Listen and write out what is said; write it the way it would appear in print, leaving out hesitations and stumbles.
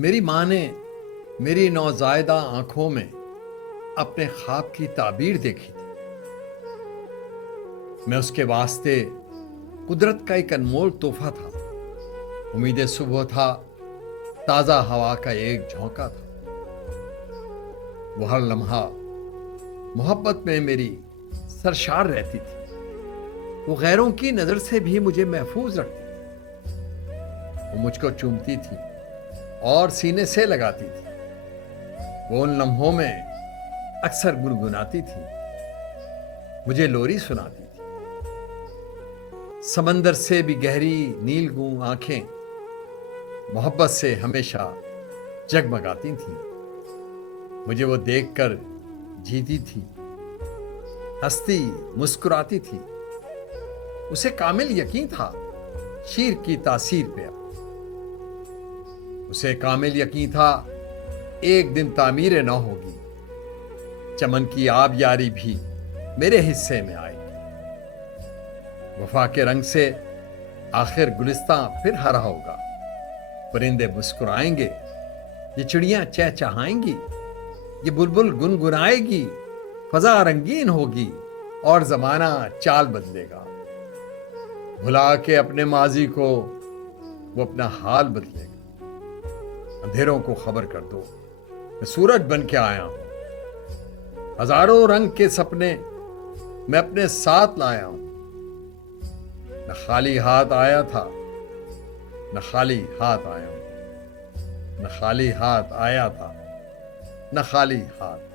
میری ماں نے میری نوزائیدہ آنکھوں میں اپنے خواب کی تعبیر دیکھی تھی۔ میں اس کے واسطے قدرت کا ایک انمول تحفہ تھا۔ امید صبح تھا، تازہ ہوا کا ایک جھونکا تھا۔ وہ ہر لمحہ محبت میں میری سرشار رہتی تھی۔ وہ غیروں کی نظر سے بھی مجھے محفوظ رکھتی تھی۔ وہ مجھ کو چومتی تھی اور سینے سے لگاتی تھی۔ وہ ان لمحوں میں اکثر گنگناتی تھی، مجھے لوری سناتی تھی۔ سمندر سے بھی گہری نیل گوں آنکھیں محبت سے ہمیشہ جگمگاتی تھیں۔ مجھے وہ دیکھ کر جیتی تھی، ہنستی مسکراتی تھی۔ اسے کامل یقین تھا شیر کی تاثیر پہ۔ اسے کامل یقین تھا ایک دن تعمیر نو ہوگی، چمن کی آب یاری بھی میرے حصے میں آئے گی۔ وفا کے رنگ سے آخر گلستاں پھر ہرا ہوگا، پرندے مسکرائیں گے، یہ چڑیاں چہچہائیں گی، یہ بلبل گنگنائے گی، فضا رنگین ہوگی اور زمانہ چال بدلے گا۔ بھلا کے اپنے ماضی کو وہ اپنا حال بدلے گا۔ اندھیروں کو خبر کر دو، میں سورج بن کے آیا ہوں۔ ہزاروں رنگ کے سپنے میں اپنے ساتھ لایا ہوں۔ نہ خالی ہاتھ آیا تھا، نہ خالی ہاتھ آیا ہوں۔ نہ خالی ہاتھ آیا تھا، نہ خالی ہاتھ